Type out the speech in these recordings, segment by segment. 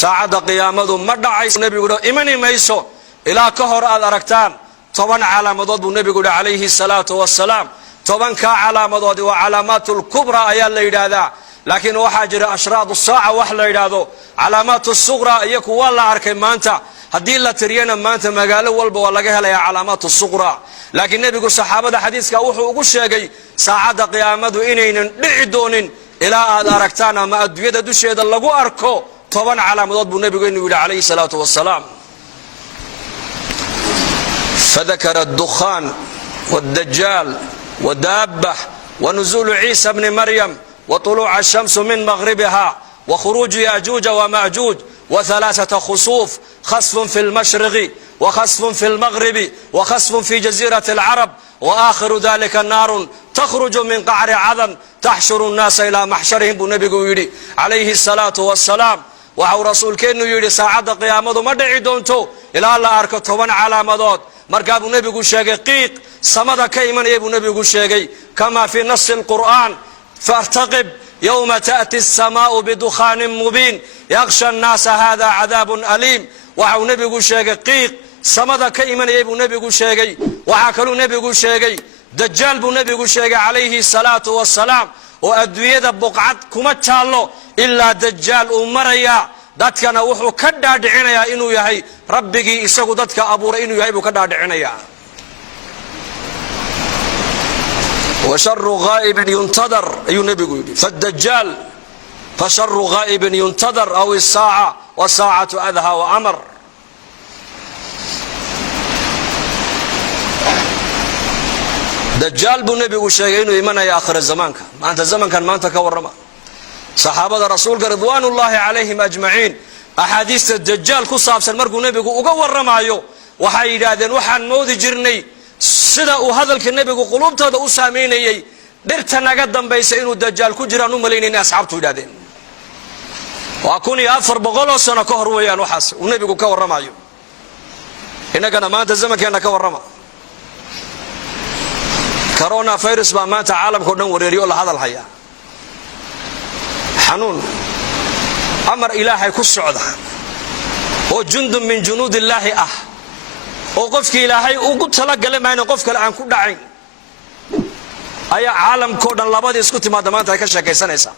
saacada qiyaamadu ma dhacayso nabigu imani mayso ilaa ka hor aad aragtaan 10 calaamadood buu nabigu calayhi salaatu wasalaam 10 ka calaamadood waa calaamatul kubra ayaa la yiraahdaa laakiin waxa jira ashraad saaca wax la yiraahdo calaamaatu sughra iyo kuwa la arkay maanta hadii la tiriyana maanta magaalo walba waa laga helayaa calaamaatu sughra laakiin nabigu saxaabada xadiiska wuxuu ugu sheegay saacada qiyaamadu inaynan dhici doonin ilaa aad aragtaan ama adduunyada dusheeda lagu arko 10 calaamadood buu nabigu inuu yiri calayhi salaatu wasalaam فذكر الدخان والدجال ودابة ونزول عيسى بن مريم وطلوع الشمس من مغربها وخروج ياجوج وماجوج وثلاثة خسوف خسف في المشرق وخسف في المغرب وخسف في جزيرة العرب وآخر ذلك النار تخرج من قعر عدن تحشر الناس إلى محشرهم بنبي يري عليه الصلاة والسلام وحو رسول كأنه يري ساعة قيامة ما دعي دونتو إلى الله أركض 10 علامات markaa buu nabigu sheegay qiiq samada ka imanaya buu nabigu sheegay kama fi nas alquran fartaqib yawma ta'ti as-samaa'u bidukhanin mubin yakhsha an-nas hadha 'adabun alim waxa nabigu sheegay qiiq samada ka imanaya buu nabigu sheegay waxa kaloo nabigu sheegay dajjal buu nabigu sheegay calayhi salaatu wasalaam oo adduunyada buqcad kuma taalo illa dajjal uu maraya dadkana wuxuu ka dhaadhicinayaa inuu yahay rabbigii isagu dadka abuuray inuu yahay buu ka dhaadhicinayaa wa sharru ghaibin yuntadar ayu nabigu yiri fadajjal fa sharru ghaibin yuntadar aw as-sa'a wa sa'atu adha wa amr dajjal buu nabigu sheegay inuu imanaya aakhir zamaanka maanta zamankan maanta ka warrama صحابة رسولك رضوان الله عليهم أجمعين أحاديث الدجال كصابسا مرقو نبيكو أقوى رمايو وحي إلادين وحان مودي جرني سيدا وهذا النبي قلوب تادا أساميني درتنا قدام بيسينو الدجال كجرانو ملينين أصحابتو إلادين وأكوني أفر بغلو سنة كهر ويان وحاس ونبيكو كور رمايو إنك أنا ما تزمن كأنا كور رما كورونا فيروس ما مات عالم كنا وريريو هذا الحياة حنون أمر إلهي كالسعودة وجند من جنود الله وقفك إلهي وقلت لك لما أنا قفك الآن كل عين أي عالم كودا لابد يسكت ما دمانت هيكشا كيسان إيسا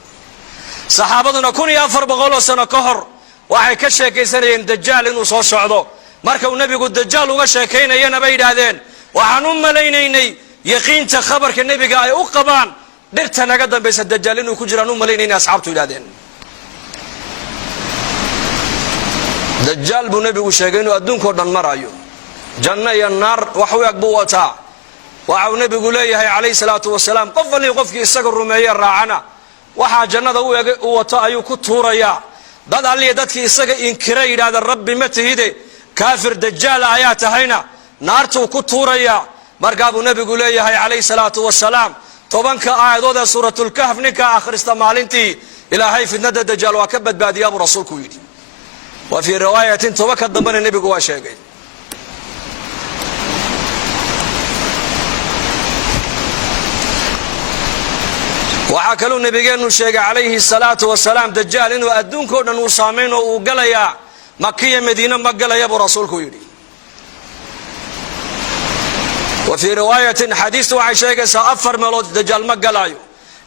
صحابتنا كوني أفر بغولو سنة كهر وحي كشا كيسان دجال إنو صو سعودو ماركو النبي قد دجال وغشا كينا ينا بيد هذين وحنون ملينيني يقين تخبر كالنبي قاي أقبان درتنا قدام بيس الدجال إنه كجرانو ملينين أصحابته إلادين دجال بو نبي وشيغينو أدون كوردان مرايو جنة النار وحويك بوتا وعو نبي قوليه عليه الصلاة والسلام قفل يقفك إساق الرمية الراعنا وحا جنة وتا أيو كتوريا داد علي دادك إساق إنكري هذا الرب متهيدي كافر دجال آيات هينا نارتو كتوريا مرقابو نبي قوليه عليه الصلاة والسلام طبعاً كآيات سورة الكهف نكا آخر استمالنتي إلى هاي في الندى الدجال وكبت بادي أبو رسول كويدي وفي رواية توكت ضمن النبي قوى شيء وحكلوا النبي قال الشيخ عليه الصلاة والسلام دجال إنه أدون كونا وصامين وقليا مكية مدينة مقليا أبو رسول كويدي وفي رواية حديث وعشيك سأفر ملوت دجال مقلايو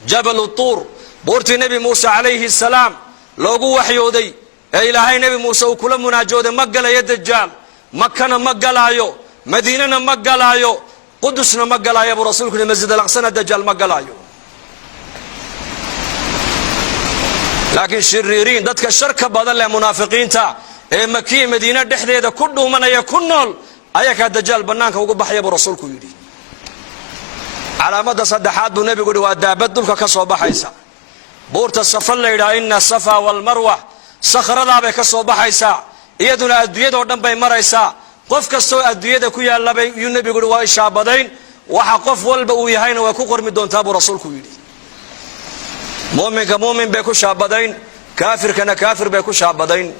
جبل الطور بورتي نبي موسى عليه السلام لوقو وحيودي إلهي نبي موسى وكل مناجود مقلا يا دجال مكنا مقلايو مدينة مقلايو قدسنا مقلايو أبو رسولك المسجد الأقصى دجال مقلايو لكن شريرين دتك الشركة بدل منافقين تا مكية مدينة دحديدة كله من يكون أيك الدجال بنانك وقبح يا أبو رسولك يدي على مدى صدحات النبي يقول ودابت دلك كصوبة حيسا بورت الصفا إلى إن الصفا والمروة صخر ذا كصوبة حيسا يدنا الدوية ودم بين مريسا قف كسو الدوية كويا الله بين النبي يقول وإشابدين وحقف والبوي هين وكوكر من دون تابو رسولك يدي مؤمن كمؤمن بيكو شابدين كافر كنا كافر بيكو شابدين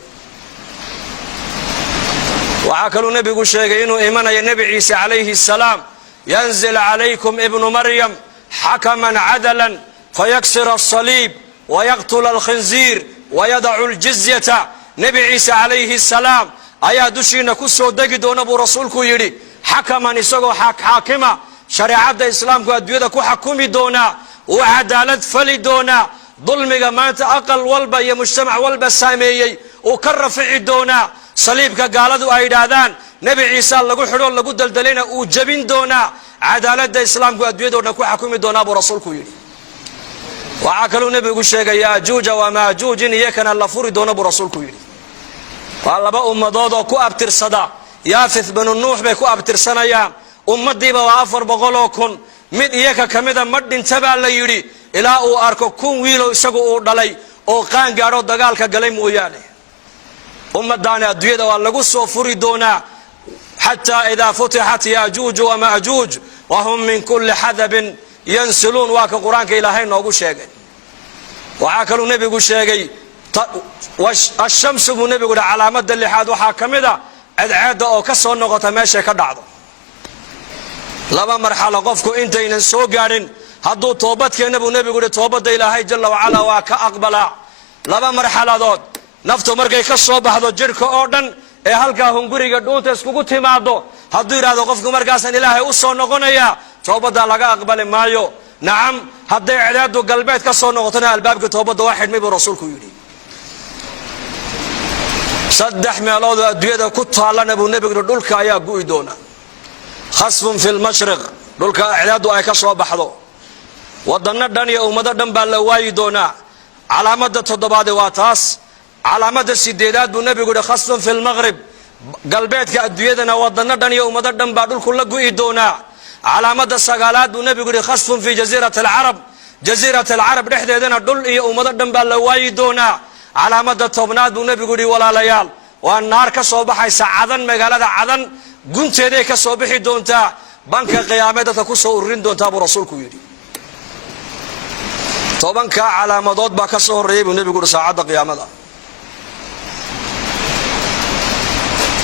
وعاكلوا نبي شيغينو إيمانا يا نبي عيسى عليه السلام ينزل عليكم ابن مريم حكما عدلا فيكسر الصليب ويقتل الخنزير ويدع الجزية nebi ciise calayhi salaam ayaa dushiina ku soo degi doona buu rasuulku yidhi xakaman isagoo xaakima shareecadda islaamku adduunyada ku xakumi doonaa uu cadaalad fali doonaa dulmiga maanta aqal walba iyo mujtamac walba saameeyey uu ka rafici doonaa saliibka gaaladu ay yidhaahdaan nebi ciise lagu xidho lagu daldalayna uu jebin doonaa cadaaladda islaamku adduunyadoo dhan ku xakumi doonaa buu rasuulku yidhi waxaa kaluu nebigu sheegay yaajuuja wamaajuuj in iyakana la furi doono buu rasuulku yidhi waa laba ummadood oo ku abtirsada yaafith binu nuux bay ku abtirsanayaan ummadiiba waa 400,000 mid iyaka ka mida ma dhinta baa la yidhi ilaa uu arko 1,000 wiilow isagu uu dhalay oo qaan gaadho dagaalka galay mooyaane ummadaani adduunyada waa lagu soo furi doonaa xataa idaa futixat yaajuuj wamaajuuj wahum min kulli xadabin yansiluun waa ka qur-aanka ilaahay noogu sheegay waxaa kaluu nebigu sheegay ashamsu buu nebigu yidhi calaamada lixaad waxaa ka mida cadceedda oo ka soo noqota meeshay ka dhacdo laba marxalo qofku intaynan soo gaadhin hadduu toobadkeena buu nebigu yidhi toobadda ilaahay jalla wacalaa waa ka aqbalaa laba marxaladood naftu markay ka soo baxdo jidhka oo dhan ee halkaa hunguriga dhuunta iskugu timaado hadduu yidhahdo qofku markaasaan ilaahay u soo noqonayaa toobaddaa laga aqbali maayo nacam hadday cadceeddu galbeed ka soo noqotona albaabka toobadda waa xidhmay buu rasuulku yidhi 3 meeloodoo adduunyada ku taallana buu nebigu yidhi dhulka ayaa gu'i doona khasfun fi lmashriq dhulka cadceeddu ay ka soo baxdo waddanno dhan iyo ummado dhan baa la waayi doonaa calaamada 7aad waa taas calaamada 8aad buu nebigu yidhi khasfun fi lmaqrib galbeedka adduunyadana waddanno dhan iyo ummado dhan baa dhulku la gu'i doonaa calaamada 9aad buu nebigu yidhi khasfun fi jasiirati alcarab jasiirati alcarab dhexdeedana dhul iyo ummado dhan baa la waayi doonaa calaamada 10aad buu nebigu yidhi walaalayaal waa naar ka soo baxaysa cadan magaalada cadan gunteeday ka soo bixi doontaa banka qiyaame dadka ku soo ururin doontaa buu rasuulku yidhi 10 calaamadood baa ka soo horreeyay buu nebigu yidhi saacadda qiyaamada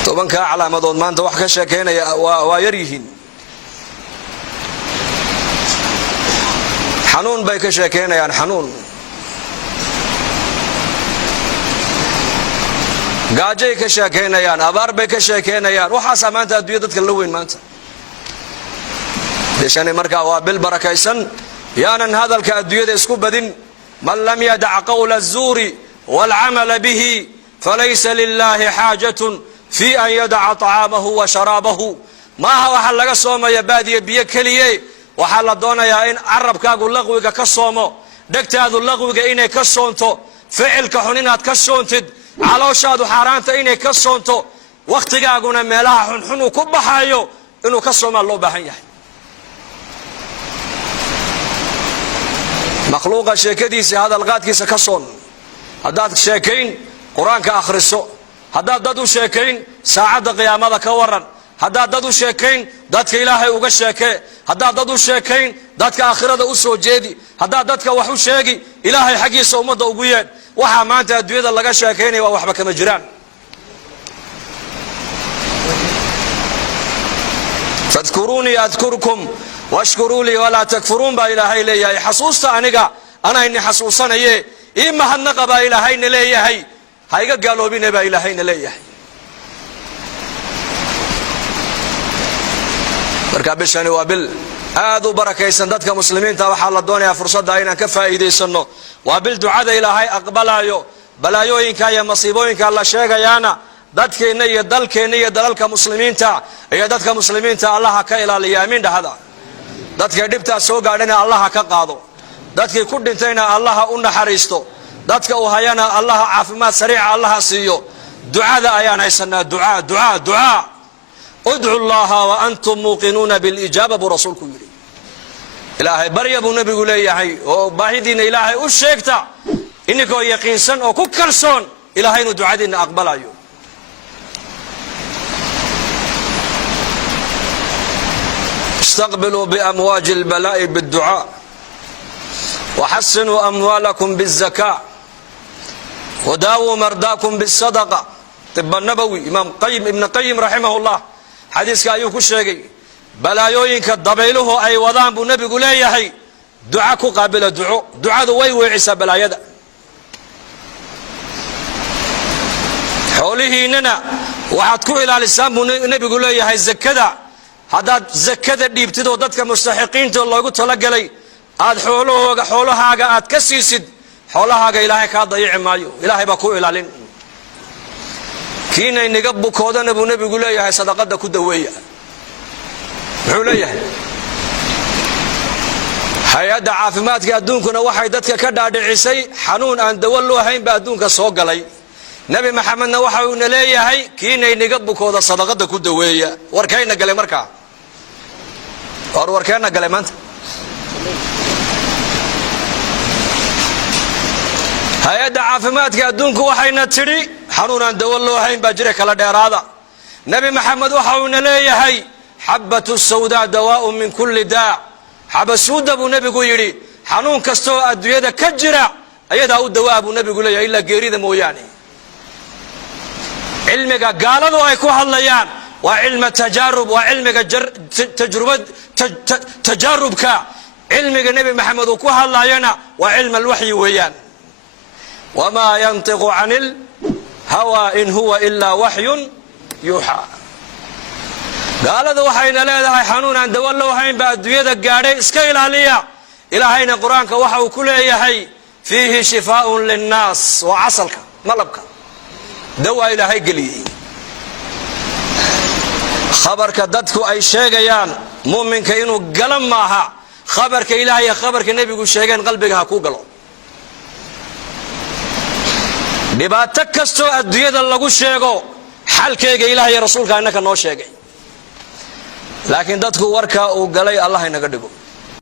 10 calaamadood maanta wax ka sheekeynaya waa yar yihiin xanuun bay ka sheekeynayaan xanuun gaajay ka sheekeynayaan abaar bay ka sheekeynayaan waxaasaa maanta adduunya dadka la weyn maanta bishani markaa waa bil barakaysan yaanan hadalka adduunyada isku badin man lam yadac qawla الzuuri wاlcamala bihi falaysa lilahi xaajatun fi an yadaca طacaamahu wa sharaabahu maaha waxaa laga soomaya baadiya biyo keliye waxaa la doonayaa in carabkaagu laqwiga ka soomo dhegtaadu laqwiga inay ka soonto ficilka xun inaad ka soontid calooshaadu xaaraanta inay ka soonto wakhtigaaguna meelaha xunxun uu ku baxayo inuu ka soomaa loo baahan yahay makhluuqa sheekadiisa hadalqaadkiisa ka soon haddaad sheekayn qur-aanka akhriso haddaad dad u sheekayn saacadda qiyaamada ka waran haddaad dad u sheekayn dadka ilaahay uga sheekee haddaad dad u sheekayn dadka aakhirada u soo jeedi haddaad dadka wax u sheegi ilaahay xaggiisa ummadda ugu yeedh waxaa maanta adduunyada laga sheekaynaya waa waxba kama jiraan fadkuruunii adkurkum washkuruu lii walaa takfuruun baa ilaahay leeyahay xasuusta aniga anayni xasuusanaye ii mahadnaqa baa ilaahayna leeyahay ha iga gaaloobine baa ilaahayna leeyahay marka bishani waa bil aad u barakaysan dadka muslimiinta waxaa la doonayaa fursadda inaan ka faa'iidaysano waa bil ducada ilaahay aqbalayo balaayooyinka iyo masiibooyinka la sheegayaana dadkeenna iyo dalkeenna iyo dalalka muslimiinta iyo dadka muslimiinta allaha ka ilaaliya amiin dhahada dadka dhibtaas soo gaadhayna allaha ka qaado dadkii ku dhintayna allaha u naxariisto dadka uu hayana allaha caafimaad sariica allaha siiyo ducada ayaan haysanaa ducaa udcu llaha wa antum muuqinuuna bilijaaba buu rasuulku yidhi ilaahay barya buu nebigu leeyahay oo baahidiina ilaahay u sheegta ininkoo yaqiinsan oo ku kalsoon ilaahay inuu ducadiina aqbalayo istaqbiluu biamwaaji اlbalaa'i bاdducaa waxasinuu amwaalakum bالzakaa wadaawuu mardaakum bالsadaqa طب النبوي إمام قيم ابن قيم رحمه الله حديث كأيوك الشيخي بلايوين كالضبيله أي وضان بو نبي قول يحي دعاكو قابل دعاء ذو ويوي عيسى بلا يدع xoolihiinana waxaad ku ilaalisaan buu nebigu leeyahay zakada. haddaad zakada dhiibtid oo dadka mustaxiqiinta loogu talagalay aad xoolahaaga aad ka siisid, xoolahaaga ilaahay kaa dayici maayo, ilaahay baa ku ilaalin. kiina inaga bukoodana buu nebigu leeyahay sadaqada ku daweeya. muxuu leeyahay? hay-adda caafimaadka adduunkuna waxay dadka ka dhaadhicisay xanuun aan dawo loo hayn baa adduunka soo galay. nebi maxamedna waxa uuna leeyahay kiina inaga bukooda sadaqada ku daweeya. warkayna galay markaa, warkeenna galay maanta. hay-adda caafimaadka adduunku waxayna tidhi xanuun aan dawo loo hayn baa jira, kala dheeraada. nebi maxamed waxa uuna leeyahay xabatu sawdaa dawaaun min kulli daa. xabasuuda buu nebigu yidhi xanuun kastaoo adduunyada ka jira ayadaa u dawaa buu nebigu leeyahay, ilaa geerida mooyaane. cilmiga gaaladu ay ku hadlayaan waa cilmi tajaarub, waa cilmiga tajaarubka. cilmiga nebi maxamed uu ku hadlayana waa cilm alwaxyi weeyaan. wamaa yantiqu can ilhawaa in huwa ilaa waxyun yuuxaa. gaaladu waxayna leedahay xanuun aan dawo loo hayn baa adduunyada gaadhay, iska ilaaliya. ilaahayna qur-aanka waxa uu ku leeyahay fiihi shifaaun linnaas. waa casalka, malabka, dawaa ilaahay geliyey. khabarka dadku ay sheegayaan mu'minka inuu gala maaha. khabarka ilaahay iyo khabarka nebigu sheegeen qalbiga ha ku galo. dhibaato kastoo adduunyada lagu sheego xalkeyga ilaah iyo rasuulka innaka noo sheegay, laakiin dadku warkaa uu galay allah inaga dhigo.